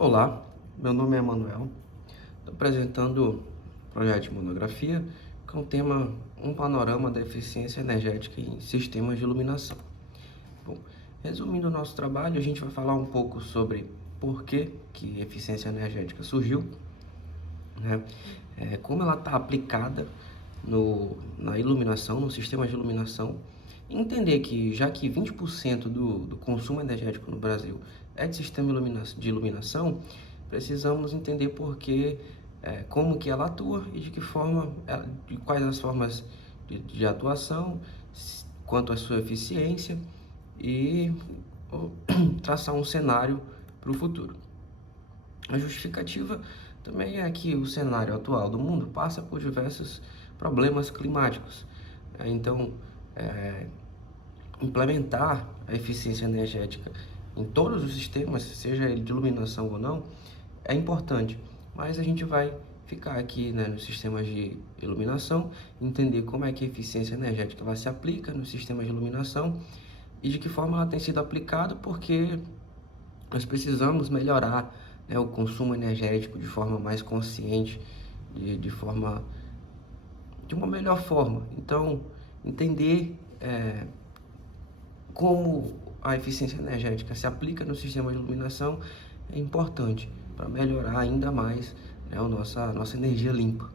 Olá, meu nome é Manuel. Estou apresentando o projeto de monografia com o tema Um panorama da eficiência energética em sistemas de iluminação. Bom, resumindo o nosso trabalho, a gente vai falar um pouco sobre por que eficiência energética surgiu, né? Como ela está aplicada na iluminação, no sistema de iluminação, e entender que já que 20% do consumo energético no Brasil é de sistema de iluminação, precisamos entender como que ela atua e de que forma, de quais as formas de atuação, quanto à sua eficiência e traçar um cenário para o futuro. A justificativa também é que o cenário atual do mundo passa por diversos problemas climáticos. Então, implementar a eficiência energética em todos os sistemas, seja ele de iluminação ou não, é importante. Mas a gente vai ficar aqui, né, nos sistemas de iluminação, entender como é que a eficiência energética ela se aplica nos sistemas de iluminação e de que forma ela tem sido aplicada, porque nós precisamos melhorar, né, o consumo energético de forma mais consciente, de uma melhor forma. Então, entender como a eficiência energética se aplica no sistema de iluminação é importante para melhorar ainda mais, né, a nossa energia limpa.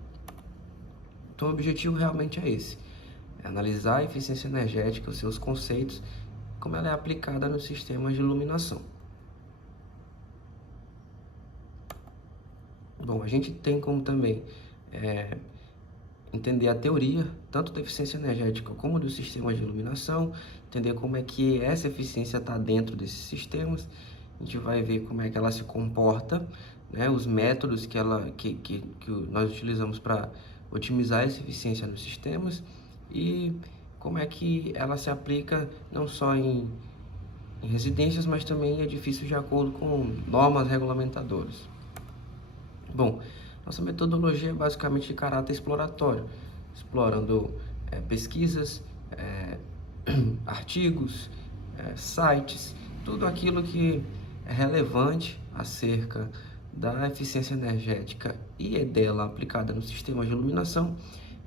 Então, o objetivo realmente é esse: é analisar a eficiência energética, os seus conceitos, como ela é aplicada nos sistemas de iluminação. Bom, a gente tem como também entender a teoria, tanto da eficiência energética como dos sistemas de iluminação, entender como é que essa eficiência está dentro desses sistemas. A gente vai ver como é que ela se comporta, né, os métodos que nós utilizamos para otimizar essa eficiência nos sistemas e como é que ela se aplica não só em residências, mas também em edifícios de acordo com normas regulamentadoras. Bom, nossa metodologia é basicamente de caráter exploratório, explorando pesquisas, artigos, sites, tudo aquilo que é relevante acerca da eficiência energética e é dela aplicada no sistema de iluminação,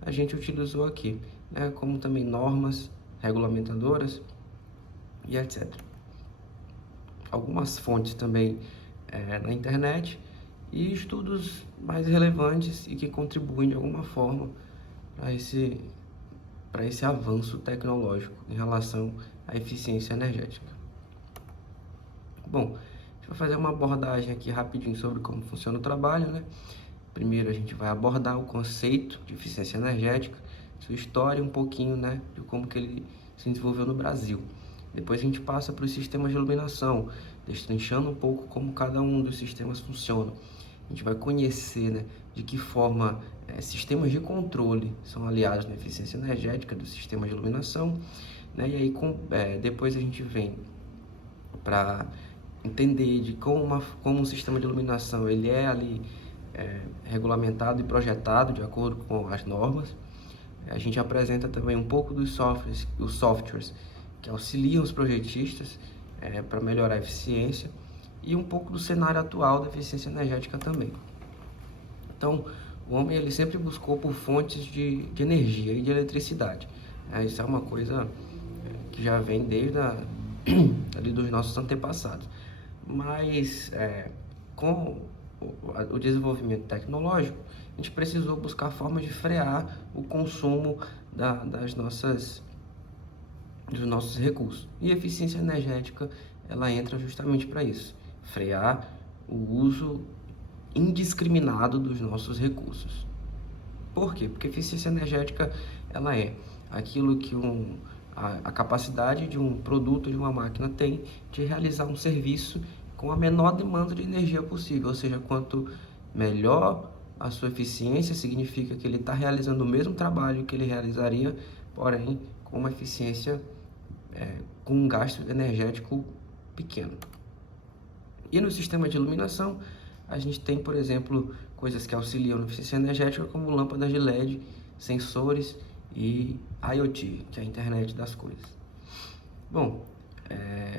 a gente utilizou aqui, né, como também normas regulamentadoras e etc. Algumas fontes também na internet e estudos mais relevantes e que contribuem de alguma forma para esse avanço tecnológico em relação à eficiência energética. Bom, a gente vai fazer uma abordagem aqui rapidinho sobre como funciona o trabalho, né? Primeiro a gente vai abordar o conceito de eficiência energética, sua história, um pouquinho, né, de como que ele se desenvolveu no Brasil. Depois a gente passa para os sistemas de iluminação, destrinchando um pouco como cada um dos sistemas funciona. A gente vai conhecer, né, de que forma sistemas de controle são aliados na eficiência energética dos sistemas de iluminação, né? E aí depois a gente vem para entender de como um sistema de iluminação ele é ali regulamentado e projetado de acordo com as normas. A gente apresenta também um pouco dos softwares que auxiliam os projetistas para melhorar a eficiência e um pouco do cenário atual da eficiência energética também. Então, o homem ele sempre buscou por fontes de energia e de eletricidade. Isso é uma coisa que já vem desde ali dos nossos antepassados. Mas com o desenvolvimento tecnológico, a gente precisou buscar formas de frear o consumo dos nossos recursos. E a eficiência energética ela entra justamente para isso: frear o uso indiscriminado dos nossos recursos. Por quê? Porque a eficiência energética ela é aquilo que a capacidade de um produto, de uma máquina tem de realizar um serviço com a menor demanda de energia possível, ou seja, quanto melhor a sua eficiência, significa que ele está realizando o mesmo trabalho que ele realizaria, porém com uma eficiência, com um gasto energético pequeno. E no sistema de iluminação, a gente tem, por exemplo, coisas que auxiliam na eficiência energética, como lâmpadas de LED, sensores e IoT, que é a internet das coisas. Bom,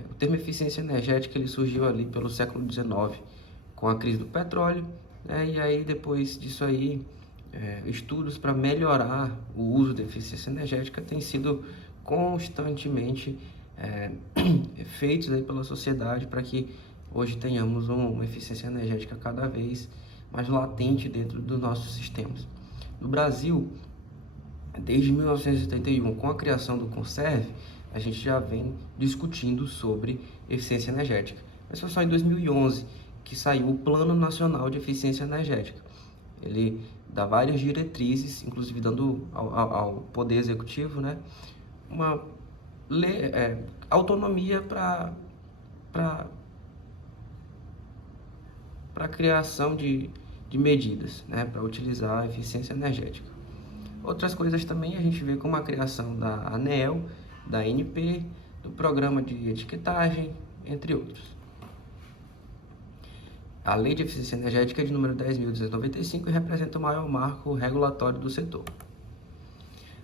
o termo eficiência energética ele surgiu ali pelo século XIX, com a crise do petróleo, né? E aí depois disso aí, estudos para melhorar o uso da eficiência energética têm sido constantemente feitos aí pela sociedade para que hoje tenhamos uma eficiência energética cada vez mais latente dentro dos nossos sistemas. No Brasil, desde 1971, com a criação do Conserve, a gente já vem discutindo sobre eficiência energética. Mas foi só em 2011 que saiu o Plano Nacional de Eficiência Energética. Ele dá várias diretrizes, inclusive dando ao Poder Executivo, né, uma autonomia para a criação de medidas, né, para utilizar a eficiência energética. Outras coisas também a gente vê como a criação da ANEEL, da ANP, do Programa de Etiquetagem, entre outros. A Lei de Eficiência Energética é de número 10.295 e representa o maior marco regulatório do setor.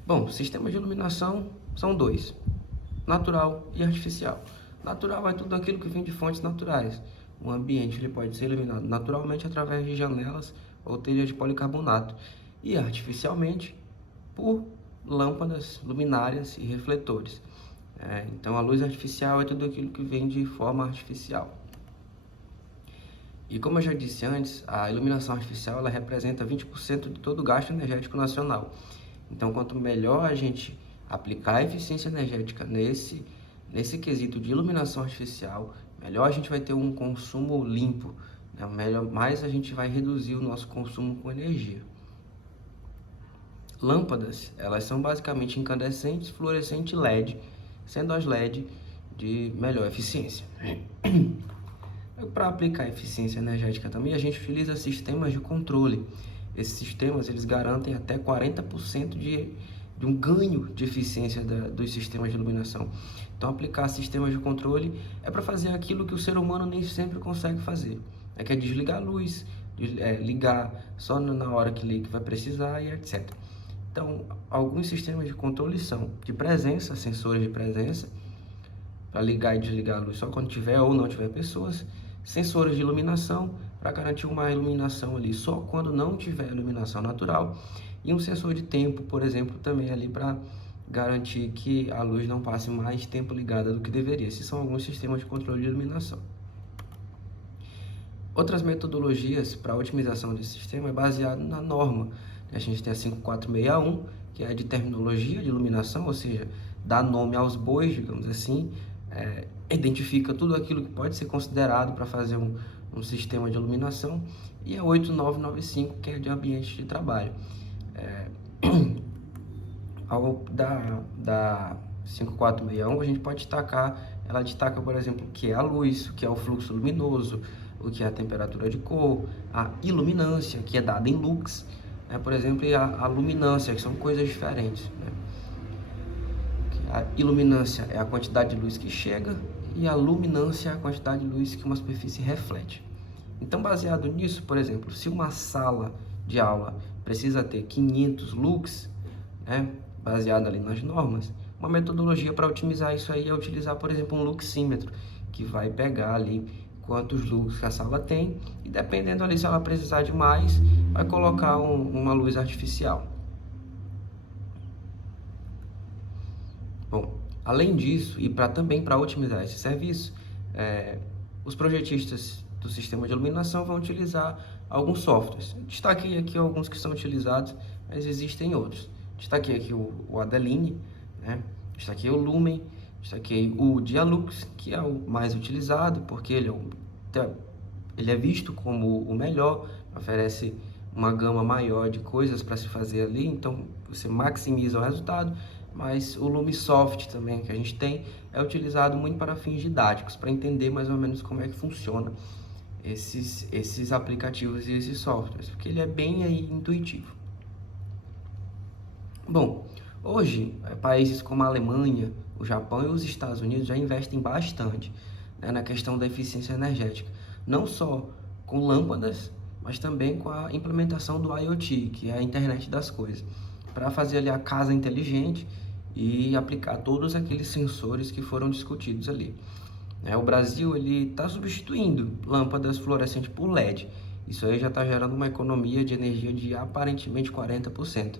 Bom, sistemas de iluminação são dois, natural e artificial. Natural é tudo aquilo que vem de fontes naturais. O ambiente ele pode ser iluminado naturalmente através de janelas ou telhas de policarbonato e artificialmente por lâmpadas, luminárias e refletores. Então a luz artificial é tudo aquilo que vem de forma artificial. E como eu já disse antes, a iluminação artificial ela representa 20% de todo o gasto energético nacional. Então quanto melhor a gente aplicar a eficiência energética nesse quesito de iluminação artificial, melhor a gente vai ter um consumo limpo, né? Mais a gente vai reduzir o nosso consumo com energia. Lâmpadas, elas são basicamente incandescentes, fluorescente LED, sendo as LED de melhor eficiência. Para aplicar eficiência energética também, a gente utiliza sistemas de controle. Esses sistemas, eles garantem até 40% de um ganho de eficiência dos sistemas de iluminação. Então, aplicar sistemas de controle é para fazer aquilo que o ser humano nem sempre consegue fazer. Que é desligar a luz, ligar só na hora que vai precisar e etc. Então, alguns sistemas de controle são de presença, sensores de presença, para ligar e desligar a luz só quando tiver ou não tiver pessoas, sensores de iluminação, para garantir uma iluminação ali só quando não tiver iluminação natural, e um sensor de tempo, por exemplo, também ali para garantir que a luz não passe mais tempo ligada do que deveria. Esses são alguns sistemas de controle de iluminação. Outras metodologias para a otimização desse sistema é baseado na norma. A gente tem a 5461, que é de terminologia de iluminação, ou seja, dá nome aos bois, digamos assim, identifica tudo aquilo que pode ser considerado para fazer um sistema de iluminação, e a 8995, que é de ambiente de trabalho. Da 5461, a gente pode destacar, ela destaca, por exemplo, o que é a luz, o que é o fluxo luminoso, o que é a temperatura de cor, a iluminância, que é dada em lux, por exemplo, e a luminância, que são coisas diferentes. A iluminância é a quantidade de luz que chega e a luminância é a quantidade de luz que uma superfície reflete. Então, baseado nisso, por exemplo, se uma sala de aula precisa ter 500 lux, baseado ali nas normas, uma metodologia para otimizar isso aí é utilizar, por exemplo, um luxímetro, que vai pegar ali quantos lux que a sala tem e, dependendo ali se ela precisar de mais, vai colocar uma luz artificial. Bom, além disso, e também para otimizar esse serviço, os projetistas do sistema de iluminação vão utilizar alguns softwares. Destaquei aqui alguns que são utilizados, mas existem outros. Destaquei aqui o Adeline, destaquei o Lumen, destaquei o Dialux, que é o mais utilizado, porque ele é visto como o melhor, oferece uma gama maior de coisas para se fazer ali, então você maximiza o resultado. Mas o Lumisoft também, que a gente tem, é utilizado muito para fins didáticos, para entender mais ou menos como é que funciona esses aplicativos e esses softwares, porque ele é bem aí intuitivo. Bom, hoje, países como a Alemanha, o Japão e os Estados Unidos já investem bastante, na questão da eficiência energética, não só com lâmpadas, mas também com a implementação do IoT, que é a internet das coisas, para fazer ali a casa inteligente e aplicar todos aqueles sensores que foram discutidos ali. né? O Brasil ele está substituindo lâmpadas fluorescentes por LED. Isso aí já está gerando uma economia de energia de aparentemente 40%.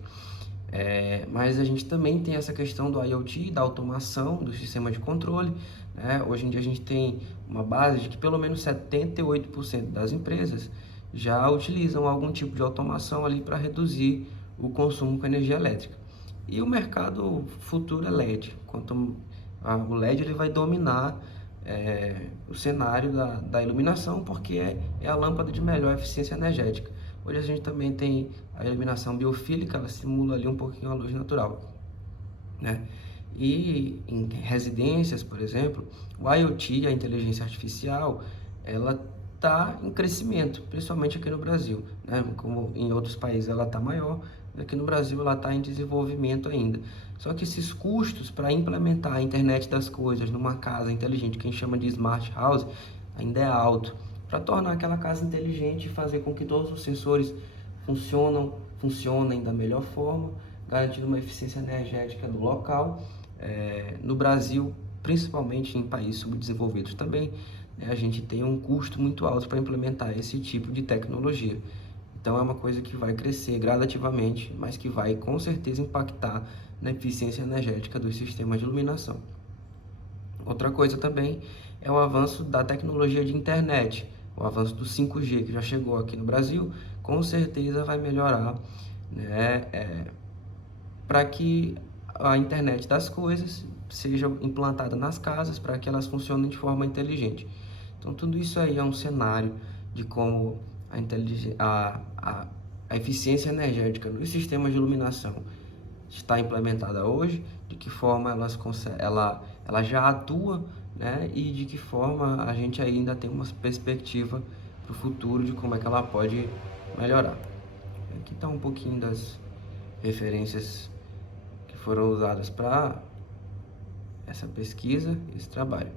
Mas a gente também tem essa questão do IoT, da automação, do sistema de controle, né? Hoje em dia a gente tem uma base de que pelo menos 78% das empresas já utilizam algum tipo de automação ali para reduzir o consumo com energia elétrica. E o mercado futuro é LED. O LED ele vai dominar o cenário da iluminação, porque é a lâmpada de melhor eficiência energética. Hoje a gente também tem a iluminação biofílica, ela simula ali um pouquinho a luz natural, né? E em residências, por exemplo, o IoT, a inteligência artificial, ela está em crescimento, principalmente aqui no Brasil, né? Como em outros países ela está maior, aqui no Brasil ela está em desenvolvimento ainda. Só que esses custos para implementar a internet das coisas numa casa inteligente, que a gente chama de smart house, ainda é alto. Para tornar aquela casa inteligente e fazer com que todos os sensores funcionem da melhor forma, garantindo uma eficiência energética do local. No Brasil, principalmente em países subdesenvolvidos também, né, a gente tem um custo muito alto para implementar esse tipo de tecnologia. Então é uma coisa que vai crescer gradativamente, mas que vai com certeza impactar na eficiência energética dos sistemas de iluminação. Outra coisa também é o avanço da tecnologia de internet, o avanço do 5G que já chegou aqui no Brasil, com certeza vai melhorar, né, para que a internet das coisas seja implantada nas casas para que elas funcionem de forma inteligente. Então tudo isso aí é um cenário de como a eficiência energética nos sistemas de iluminação está implementada hoje, de que forma ela já atua, né, e de que forma a gente ainda tem uma perspectiva para o futuro de como é que ela pode melhorar. Aqui está um pouquinho das referências que foram usadas para essa pesquisa, esse trabalho.